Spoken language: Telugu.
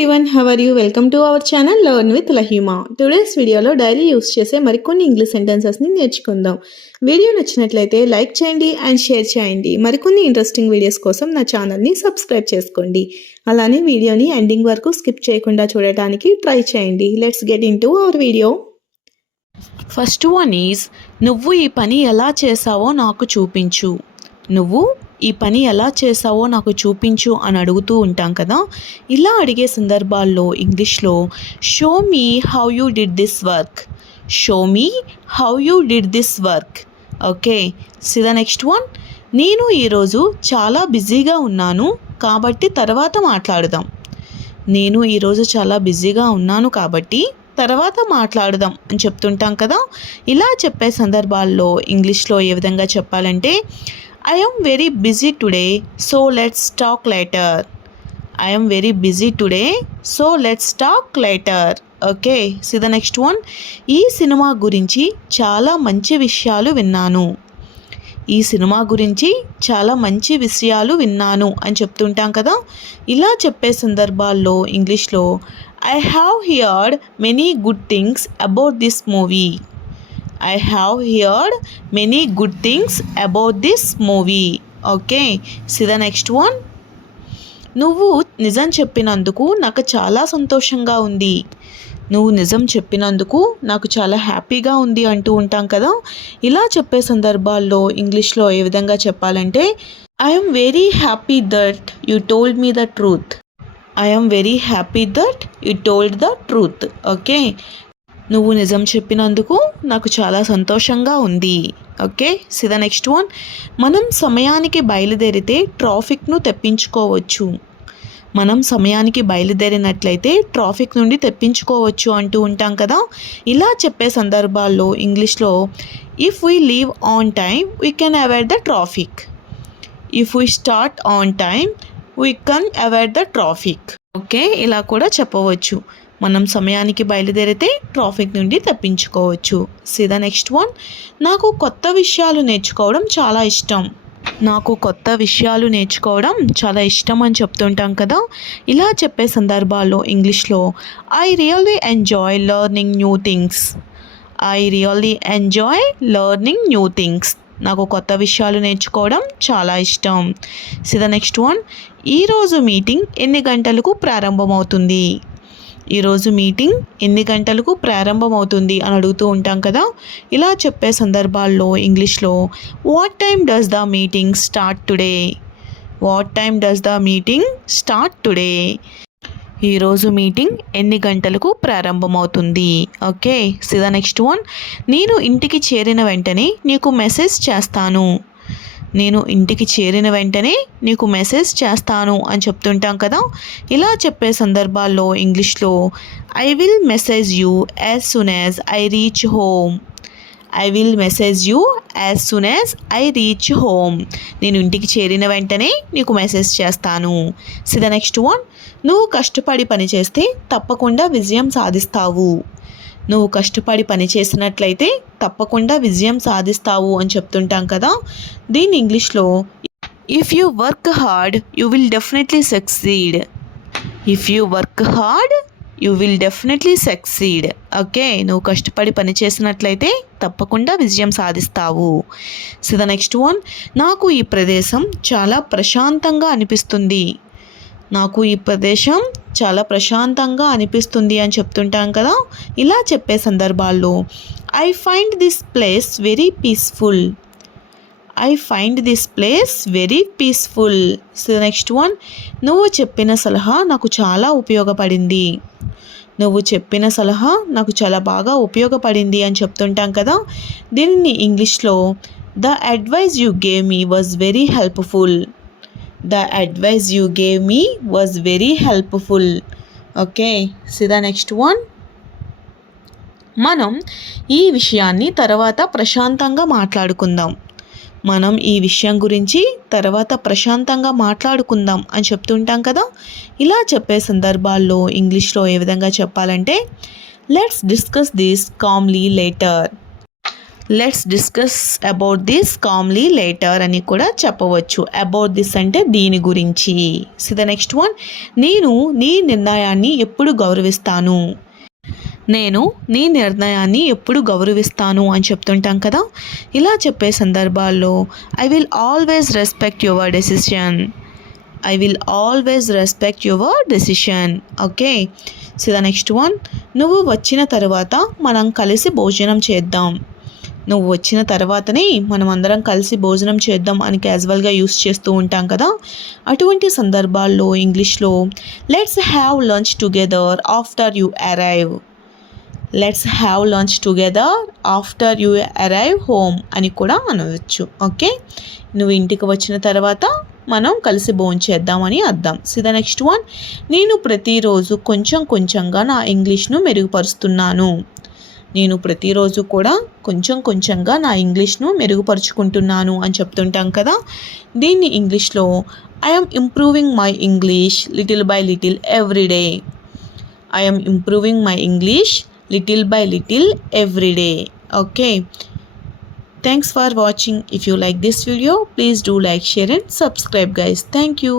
everyone, how are you? Welcome to our channel Learn with Lahima. Today's వీడియోలో డైలీ యూస్ చేసే మరికొన్ని ఇంగ్లీష్ సెంటెన్సెస్ని నేర్చుకుందాం. వీడియో నచ్చినట్లయితే లైక్ చేయండి అండ్ షేర్ చేయండి. మరికొన్ని ఇంట్రెస్టింగ్ వీడియోస్ కోసం నా ఛానల్ని సబ్స్క్రైబ్ చేసుకోండి. అలానే వీడియోని ఎండింగ్ వరకు స్కిప్ చేయకుండా చూడటానికి ట్రై చేయండి. Let's get into hour video. First one is నువ్వు ఈ పని ఎలా చేసావో నాకు చూపించు. నువ్వు ఈ పని ఎలా చేసావో నాకు చూపించు అని అడుగుతూ ఉంటాం కదా. ఇలా అడిగే సందర్భాల్లో ఇంగ్లీష్లో show me how you did this work. Show me how you did this work. Okay, see the next one. నేను ఈరోజు చాలా బిజీగా ఉన్నాను కాబట్టి తర్వాత మాట్లాడదాం. నేను ఈరోజు చాలా బిజీగా ఉన్నాను కాబట్టి తర్వాత మాట్లాడదాం అని చెప్తుంటాం కదా. ఇలా చెప్పే సందర్భాల్లో ఇంగ్లీష్లో ఏ విధంగా చెప్పాలంటే I am very busy today, so let's talk later. I am very busy today, so let's talk later. Okay, see the next one. ఈ సినిమా గురించి చాలా మంచి విషయాలు విన్నాను. ఈ సినిమా గురించి చాలా మంచి విషయాలు విన్నాను అని చెప్తుంటాం కదా. ఇలా చెప్పే సందర్భాల్లో ఇంగ్లీష్లో I have heard many good things about this movie. I have heard many good things about this movie. Okay, see the next one. నువ్వు నిజం చెప్పినందుకు నాకు చాలా సంతోషంగా ఉంది. నువ్వు నిజం చెప్పినందుకు నాకు చాలా హ్యాపీగా ఉంది అంటూ ఉంటాం కదా. ఇలా చెప్పే సందర్భాల్లో ఇంగ్లీష్లో ఏ విధంగా చెప్పాలంటే I am very happy that you told me the truth. I am very happy that you told the truth. Okay, నువ్వు నిజం చెప్పినందుకు నాకు చాలా సంతోషంగా ఉంది. Okay, see the next one. మనం సమయానికి బయలుదేరితే ట్రాఫిక్ను తెప్పించుకోవచ్చు. మనం సమయానికి బయలుదేరినట్లయితే ట్రాఫిక్ నుండి తెప్పించుకోవచ్చు అంటూ ఉంటాం కదా. ఇలా చెప్పే సందర్భాల్లో ఇంగ్లీష్లో if we leave on time we can avoid the traffic. If we start on time we can avoid the traffic. Okay, ఇలా కూడా చెప్పవచ్చు. మనం సమయానికి బయలుదేరితే ట్రాఫిక్ నుండి తప్పించుకోవచ్చు. See the next one. నాకు కొత్త విషయాలు నేర్చుకోవడం చాలా ఇష్టం. నాకు కొత్త విషయాలు నేర్చుకోవడం చాలా ఇష్టం అని చెప్తుంటాం కదా. ఇలా చెప్పే సందర్భాల్లో ఇంగ్లీష్లో I really enjoy learning new things. I really enjoy learning new things. నాకు కొత్త విషయాలు నేర్చుకోవడం చాలా ఇష్టం. See the next one. ఈరోజు మీటింగ్ ఎన్ని గంటలకు ప్రారంభమవుతుంది. ఈరోజు మీటింగ్ ఎన్ని గంటలకు ప్రారంభమవుతుంది అని అడుగుతూ ఉంటాం కదా. ఇలా చెప్పే సందర్భాల్లో ఇంగ్లీష్లో what time does the meeting start today. What time does the meeting start today. ఈరోజు మీటింగ్ ఎన్ని గంటలకు ప్రారంభమవుతుంది. Okay, see the next one. నేను ఇంటికి చేరిన వెంటనే నీకు మెసేజ్ చేస్తాను. నేను ఇంటికి చేరిన వెంటనే నీకు మెసేజ్ చేస్తాను అని చెప్తుంటాం కదా. ఇలా చెప్పే సందర్భాల్లో ఇంగ్లీష్లో I will message you as soon as I reach home. I will message you as soon as I reach home. నేను ఇంటికి చేరిన వెంటనే నీకు మెసేజ్ చేస్తాను. See the next one. నువ్వు కష్టపడి పని చేస్తే తప్పకుండా విజయం సాధిస్తావు. నువ్వు కష్టపడి పని చేసినట్లయితే తప్పకుండా విజయం సాధిస్తావు అని చెప్తుంటాం కదా. దీని ఇంగ్లీష్లో if you work hard you will definitely succeed. If you work hard you will definitely succeed. Okay, నువ్వు కష్టపడి పని చేసినట్లయితే తప్పకుండా విజయం సాధిస్తావు. So the next one. నాకు ఈ ప్రదేశం చాలా ప్రశాంతంగా అనిపిస్తుంది. నాకు ఈ ప్రదేశం చాలా ప్రశాంతంగా అనిపిస్తుంది అని చెప్తుంటాం కదా. ఇలా చెప్పే సందర్భాల్లో I find this place very peaceful. I find this place very peaceful. So next one. నువ్వు చెప్పిన సలహా నాకు చాలా ఉపయోగపడింది. నువ్వు చెప్పిన సలహా నాకు చాలా బాగా ఉపయోగపడింది అని చెప్తుంటాం కదా. దీనిని ఇంగ్లీష్లో the advice you gave me was very helpful. The advice you gave me was very helpful. Okay, see the next one. మనం ఈ విషయాన్ని తర్వాత ప్రశాంతంగా మాట్లాడుకుందాం. మనం ఈ విషయం గురించి తర్వాత ప్రశాంతంగా మాట్లాడుకుందాం అని చెప్తుంటాం కదా. ఇలా చెప్పే సందర్భాల్లో ఇంగ్లీష్లో ఏ విధంగా చెప్పాలంటే let's discuss this Kamli later. Let's discuss about this Kamli later అని కూడా చెప్పవచ్చు. అబౌట్ దిస్ అంటే దీని గురించి. సి ద నెక్స్ట్ వన్, నేను నీ నిర్ణయాన్ని ఎప్పుడు గౌరవిస్తాను. నేను నీ నిర్ణయాన్ని ఎప్పుడు గౌరవిస్తాను అని చెప్తుంటాం కదా. ఇలా చెప్పే సందర్భాల్లో I will always respect your decision. I will always respect your decision. Okay. So the next one, నువ్వు వచ్చిన తర్వాత మనం కలిసి భోజనం చేద్దాం. నువ్వు వచ్చిన తర్వాతనే మనం అందరం కలిసి భోజనం చేద్దాం అని క్యాజువల్గా యూస్ చేస్తూ ఉంటాం కదా. అటువంటి సందర్భాల్లో ఇంగ్లీష్లో let's have lunch together after you arrive. Let's have lunch together after you arrive home అని కూడా అనవచ్చు. ఓకే, నువ్వు ఇంటికి వచ్చిన తర్వాత మనం కలిసి భోంచేద్దామని అర్థం. సి ద నెక్స్ట్ వన్, నేను ప్రతిరోజు కొంచెం కొంచెంగా నా ఇంగ్లీష్ను మెరుగుపరుస్తున్నాను. నేను ప్రతిరోజు కూడా కొంచెం కొంచెంగా నా ఇంగ్లీష్ను మెరుగుపరుచుకుంటున్నాను అని చెప్తుంటాం కదా. దీన్ని ఇంగ్లీష్లో I'm improving my English little by little every day. I'm improving my English little by little every day. Okay, thanks for watching. If you like this video, please do like, share and subscribe guys. Thank you.